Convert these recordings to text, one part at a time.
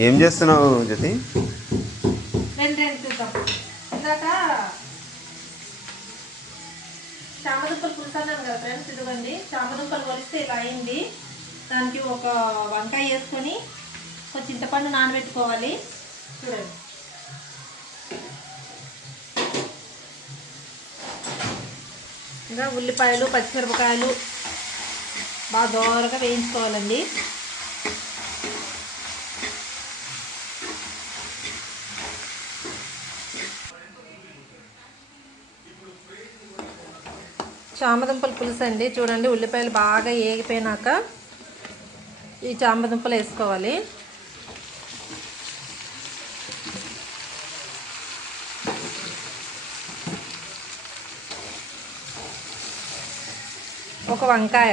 ఏం చేస్తున్నావు జ్యోతి? చూద్దాం. ఇందాక చామదుంపలు పులుసు అన్నాను కదా ఫ్రెండ్స్, ఇదిగోండి చామదుంపలు కొలిస్తే ఇలా అయింది. దానికి ఒక వంకాయ వేసుకొని కొంచెం చింతపండు నానబెట్టుకోవాలి. చూడండి, ఇంకా ఉల్లిపాయలు పచ్చిమిరపకాయలు బాగా దోరగా వేయించుకోవాలండి. చామదుంపల పులుసు అండి. చూడండి, ఉల్లిపాయలు బాగా ఏగిపోయినాక ఈ చామదుంపలు వేసుకోవాలి. ఒక వంకాయ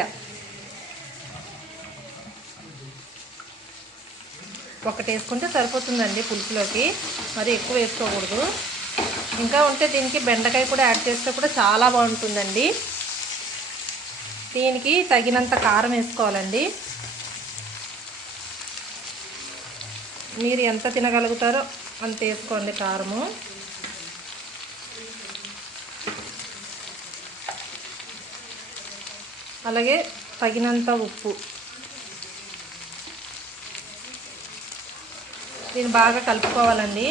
ఒకటి వేసుకుంటే సరిపోతుందండి పులుసులోకి, మరి ఎక్కువ వేసుకోకూడదు. ఇంకా ఉంటే దీనికి బెండకాయ కూడా యాడ్ చేస్తే కూడా చాలా బాగుంటుందండి. దీనికి తగినంత కారం వేసుకోవాలండి. మీరు ఎంత తినగలుగుతారో అంత వేసుకోండి కారము. అలాగే తగినంత ఉప్పు. దీన్ని బాగా కలుపుకోవాలండి.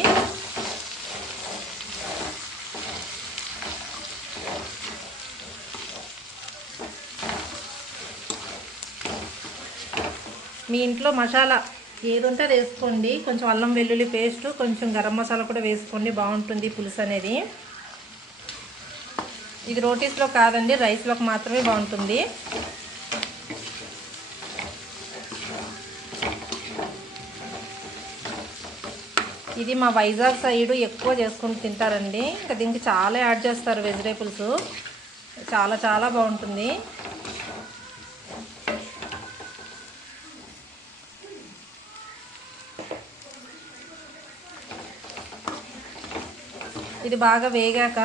మీ ఇంట్లో మసాలా ఏది ఉంటే అది వేసుకోండి. కొంచెం అల్లం వెల్లుల్లి పేస్ట్, కొంచెం గరం మసాలా కూడా వేసుకోండి, బాగుంటుంది పులుసు అనేది. ఇది రోటీస్లో కాదండి, రైస్లోకి మాత్రమే బాగుంటుంది. ఇది మా వైజాగ్ సైడు ఎక్కువ చేసుకుని తింటారండి. ఇంకా దీనికి చాలా యాడ్ చేస్తారు వెజిటేబుల్స్, చాలా చాలా బాగుంటుంది. ఇది బాగా వేగాక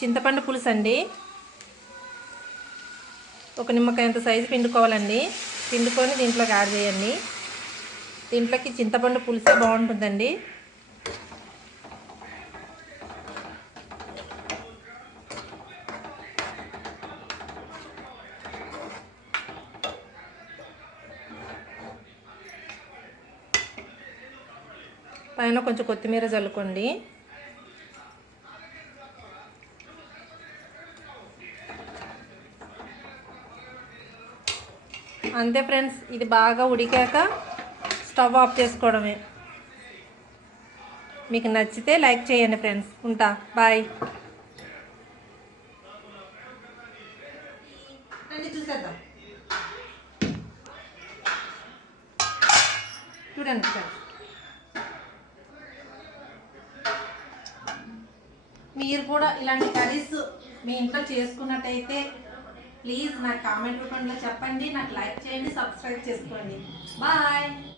చింతపండు పులుసు అండి, ఒక నిమ్మకాయంత సైజు పిండుకోవాలండి. పిండుకొని దీంట్లోకి యాడ్ చేయండి. దీంట్లోకి చింతపండు పులుసే బాగుంటుందండి. పైన కొంచెం కొత్తిమీర చల్లుకోండి. అంతే ఫ్రెండ్స్, ఇది బాగా ఉడికాక స్టవ్ ఆఫ్ చేసుకోవడమే. మీకు నచ్చితే లైక్ చేయండి ఫ్రెండ్స్. ఉంటా, బాయ్. చూసేద్దాం, చూడండి సార్. మీరు కూడా ఇలాంటి కర్రీస్ మీ ఇంట్లో చేసుకున్నట్టయితే ప్లీజ్ నాకు కామెంట్ రూపంలో చెప్పండి. నాకు లైక్ చేయండి, సబ్స్క్రైబ్ చేసుకోండి. బాయ్.